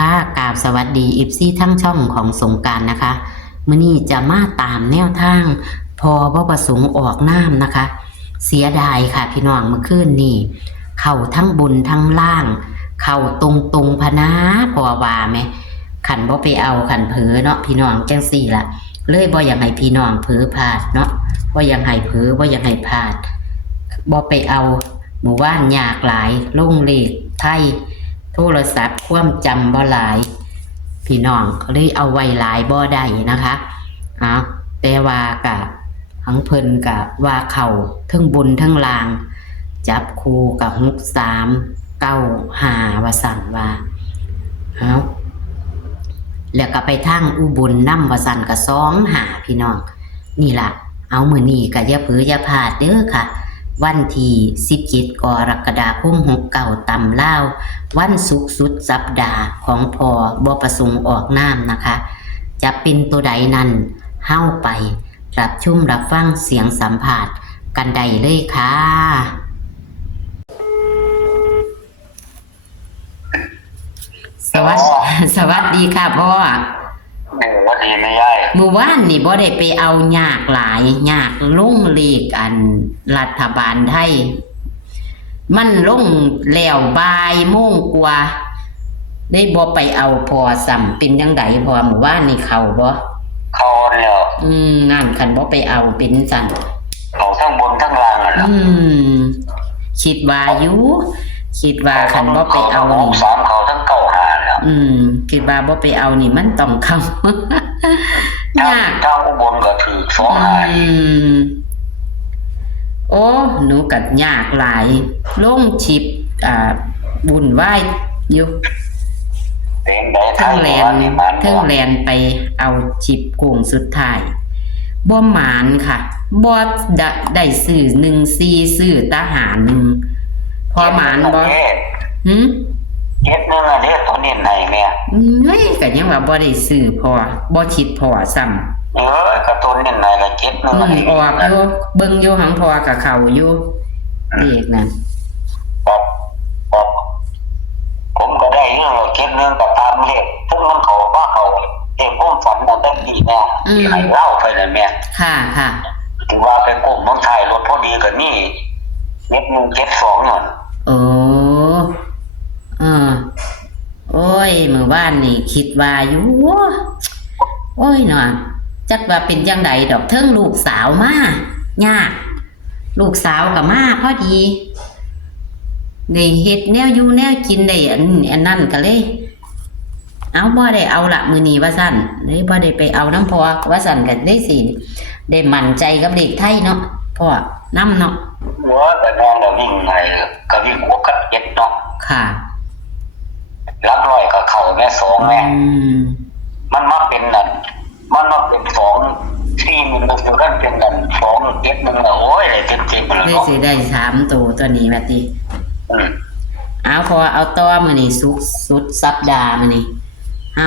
ค่ะกราบสวัสดีอีฟซี่ทั้งช่องของสงกรานต์นะคะมื้อนี้จะมาตามแนวทางพอบ่ประสงค์ออกนามนะคะเสียดายค่ะพี่น้องเมื่อคืนนี้เข้าทั้งบนทั้งล่างเข้าตรงพะนะพอว่าแม่ขันบ่ไปเอาขันเผลอเนาะพี่น้องจังซี่ล่ะเลยบ่อยากให้พี่น้องเผลอพลาดเนาะบ่อยากให้เผลอบ่อยากให้พลาดบ่ไปเอาหมู่บ้านยากหลายลงเลขไทยโทรศัพท์ความจำบ่หลายพี่น้องก็เลยเอาไว้หลายบ่ได้นะคะแต่ว่ากะทั้งเพิ่นกะว่าเข้าทั้งบนทั้งล่างจับคู่กับ6395ว่าสั่นว่าแล้วก็ไปทางอุบลนำว่าสั่นก็25พี่น้องนี่ล่ะเอามื้อนี้ก็อย่าเผลออย่าพลาดเด้อค่ะวันที่17กรกฎาคม69ตำลาววันศุกร์สุดสัปดาห์ของพบ่ประสงค์ออกนามนะคะจะเป็นตัวใดนั้นเฮ้าไปรับชมรับฟังเสียงสัมภาษณ์กันได้เลยค่ะสวัสดีค่ะพ่อวันดีไม่ย่ายเมื่อวานนี่บ่ได้ไปเอายากหลายยากลงเลขอันรัฐบาลไทยมันลงแล้วบ่ายโมงกว่าได้บ่ไปเอาพอซ้ำเป็นจังไดพอเมื่อวานนี่เข้าบ่เข้าแล้วนั่นคันบ่ไปเอาเป็นจังเข้าทั้งบนทั้งล่างอ่ะคิดว่าอยู่คิดว่าคันบ่ไปเอานี่3เข้าทั้ง9 5แล้วคิดว่าบ่ไปเอานี่มันต้องเข้ายากทางอุบลก็ถือ2 5โอ้หนูก็ยากหลายลงชิปบุญไหว้อยู่ทั้งแลนไปเอาชิปโกงสุดท้ายบ่หมานค่ะบ่ได้ซื้อ14ซื้อทหารพอหมานบ่เฮ็ดนั่นน่ะเด้ตัวนี้ไหนแม่เฮ้ยก็ยังว่าบ่ได้ซื้อพอบ่คิดพอซ้ำก็ตัวนี้ไหนก็เฮ็ดนั่นน่ะออกอยู่เบิ่งอยู่หังพอก็เข้าอยู่เลขนั่นผมก็ได้เรื่องเก็บเรื่องก็ตามเลขซึ่งมันเขาว่าเขาเองผมฝันมันได้ดีแม่ให้เล่าไปเลยแม่ค่ะถึงว่าไปกลุ่มน้องชายรถพอดีกับนี่เม็ด1 7 2นั่นโอ้ยเมื่อวานนี่คิดว่าอยู่โอ้ยเนาะจักว่าเป็นจังไดดอกเทิงลูกสาวมายากลูกสาวก็มาพอดีได้เฮ็ดแนวอยู่แนวกินได้อันนั้นก็เลยเอาบ่ได้เอาละมื้อนี้ว่าซั่นเลยบ่ได้ไปเอาน้ำพอว่าซั่นก็ได้สิได้มั่นใจกับเลขไทยเนาะพ่อนำเนาะแต่น้องเราวิ่งไงก็วิ่งหัวกัดเย็ดเนาะค่ะรับร้อยก็เข้าแม่2แม่มันมาเป็นนั่นมันมาเป็น2ที่มันคือกันเป็นนั่น2 7 1แล้วโอ้ยเต็มๆเลยเนาะสิได้3ตัวนี้บัดนี้เอาพอเอาต่อมื้อนี้สุดสัปดาห์มื้อนี้เอ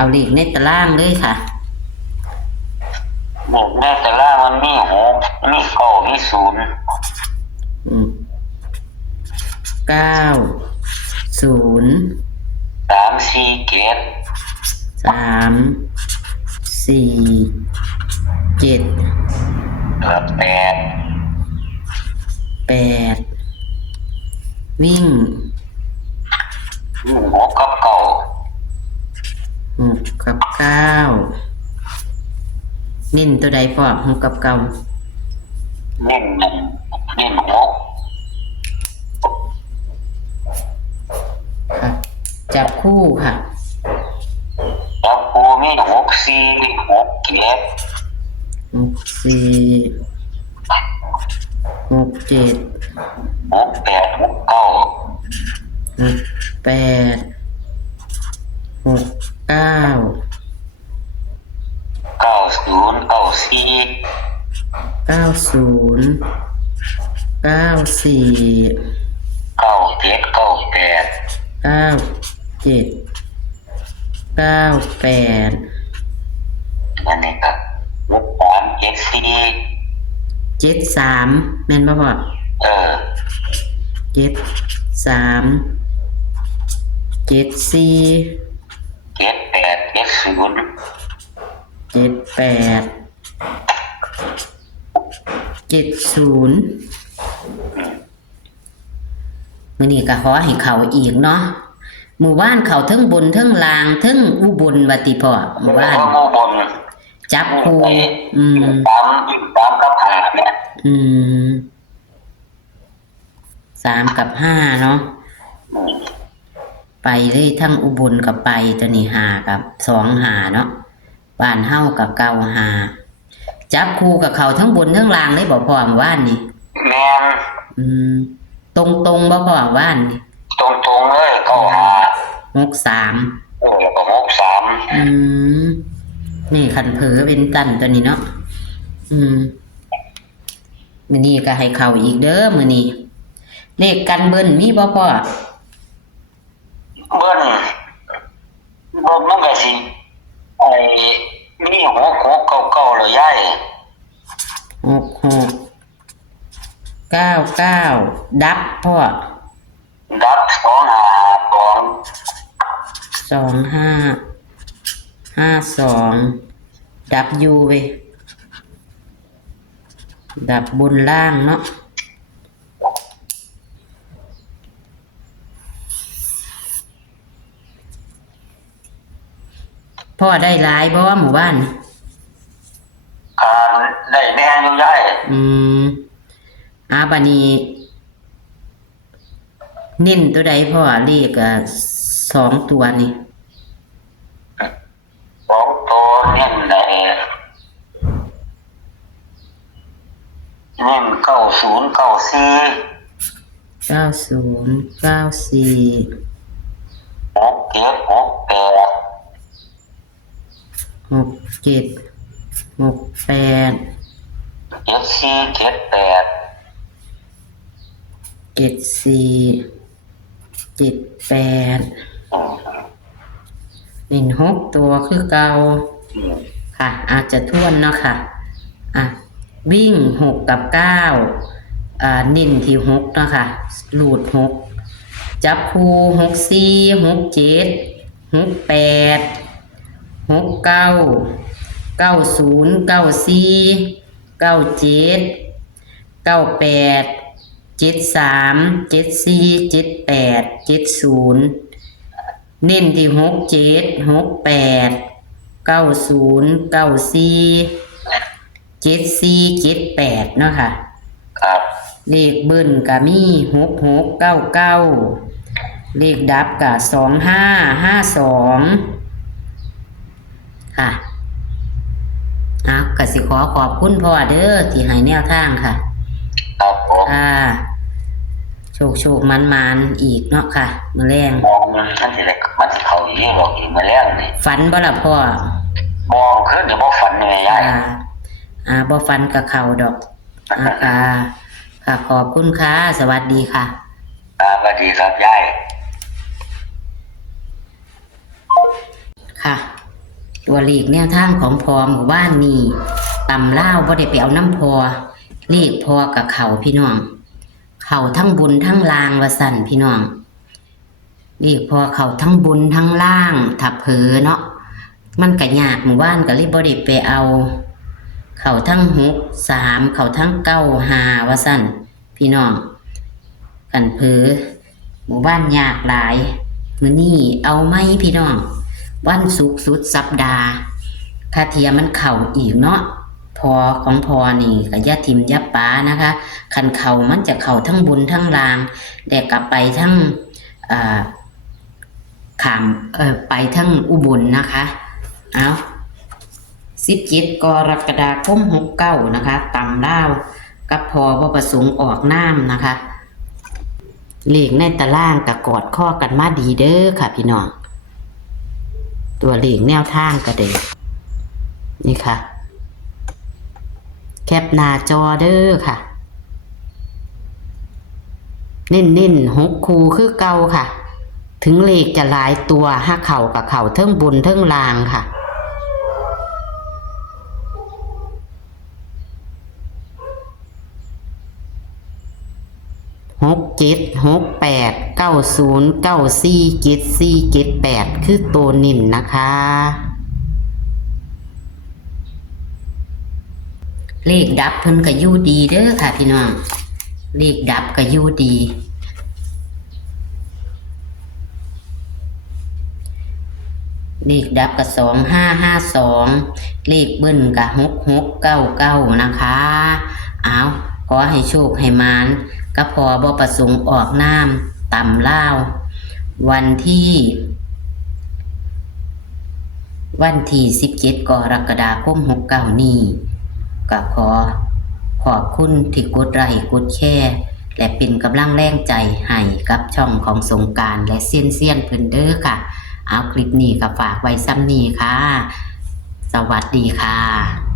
าเลขในตารางเลยค่ะในตารางมันมี6มี9มี0 9 0 3 4 7 3 4 7 8วิ่ง6 กับ 9 6 กับ 9นิ่นตัวใดพอ6 กับ 9นิ่น6ค่ะจับคู่ค่ะจับคู่มี6 4 6 7 6 4 6 7 6 8 6 9 6 8 6 9 90 94 90 94 97 98 97 98อันนี้ครับ63 74 73แม่นบ่พ่อ73 74 78 70 78 70มื้อนี้ก็ขอให้เขาอีกเนาะหมู่บ้านเขาเทั้งบนเทั้งล่างเทั้งอุบลว่าติพ่อหมู่บ้าน ข้างบน จับคู่ตามกับหาเนี่ย 3 กับ 5เนาะไปเลยทั้งอุบลกับไปตัวนี้5กับ2 5เนาะบ้านเฮากับ9 5จับคู่กับเขาทั้งบนทั้งล่างเลยบ่พ่อหมู่บ้านนี่ แม่น ตรงบ่พ่อหมู่บ้านนี่ ตรงเลยเข้าหา 63 แล้วก็63นี่คันเผลอเป็นตันตัวนี้เนาะมื้อนี้ก็ให้เข้าอีกเด้อมื้อนี้เลขกันเบิ้นมีบ่พ่อเบิ้ลมันก็สิไอ้มี6699เลยยาย6699ดับพ่อดับ2552ดับอยู่เว้ยดับบนล่างเนาะพ่อได้หลายบ่หมู่บ้านได้แน่อยู่ยายบัดนี้เน้นตัวใดพ่อเลข2 ตัวนี่2ตัวเน้นได้เน้น9094 74 นี่6 ตัวคือเก่าค่ะอาจจะท้วนเนาะค่ะวิ่ง6 กับ 9นิ่นที่6เนาะค่ะหลุด6จับคู่64 67 68 69 90 94 97 98 73 74 78 70เน้นที่67 68 90 94 74 78เนาะค่ะครับเลขเบิ้ลก็มี66 99เลขดับก็25 52ค่ะก็สิขอบคุณพ่อเด้อที่ให้แนวทางค่ะครับผมโชคมันอีกเนาะค่ะมื้อแลงมันสิเข้าอีกบ่อีกมื้อแลงนี่ฝันบ่ล่ะพ่อบ่คือบ่ฝันแม่ยายบ่ฝันกับเขาดอกค่ะขอบคุณค่ะสวัสดีค่ะสวัสดีครับยายค่ะตัวเลขแนวทางของพอหมู่บ้านนี่ตำลาวบ่ได้ไปเอาน้ำพอเลขพอกับเขาพี่น้องเขาทั้งบุญทั้งล่างว่าสั่นพี่น้องเลขพอเขาทั้งบุญทั้งล่างถ้าเผลอเนาะมันก็ยากหมู่บ้านก็เลยบ่ได้ไปเอาเขาทั้ง63เขาทั้ง95ว่าสั่นพี่น้องกันเผลอหมู่บ้านยากหลายมื้อนี้เอาไหมพี่น้องวันศุกร์สุดสัปดาห์คาเทียมันเข่าอีกเนาะพอของพอนี่ก็อย่าทิ่มอย่าป้านะคะคันเข่ามันจะเข่าทั้งบุญทั้งลางแต่กลับไปทั้งไปทั้งอุบลนะคะ17 กรกฎาคม 69นะคะตำลาวกับพอบ่ประสงค์ออกน้ำนะคะเลขในตารางก็กอดข้อกันมาดีเด้อค่ะพี่น้องตัวเลขแนวทางก็เด้นี่ค่ะแคปหน้าจอเด้อค่ะเน้น6 คู่คือเก่าค่ะถึงเลขจะหลายตัวห้าเข่ากับเข่าเทิงบนเทิงล่างค่ะ 676890947478คือตัวนิ่นนะคะ เลขดับเพิ่นก็อยู่ดีเด้อค่ะพี่น้องเลขดับก็อยู่ดี เลขดับก็2552เลขเบิ้ลก็6699นะคะเอาขอให้โชคให้มานก็พอบ่ประสงค์ออกนามต่ำลาววันที่17กรกฎาคม69นี้ก็ขอบคุณที่กดไลค์กดแชร์และเป็นกำลังแรงใจให้กับช่องของสงกรานต์และเซียนเพิ่นเด้อค่ะเอาคลิปนี้ก็ฝากไว้ซ้ำนี้ค่ะสวัสดีค่ะ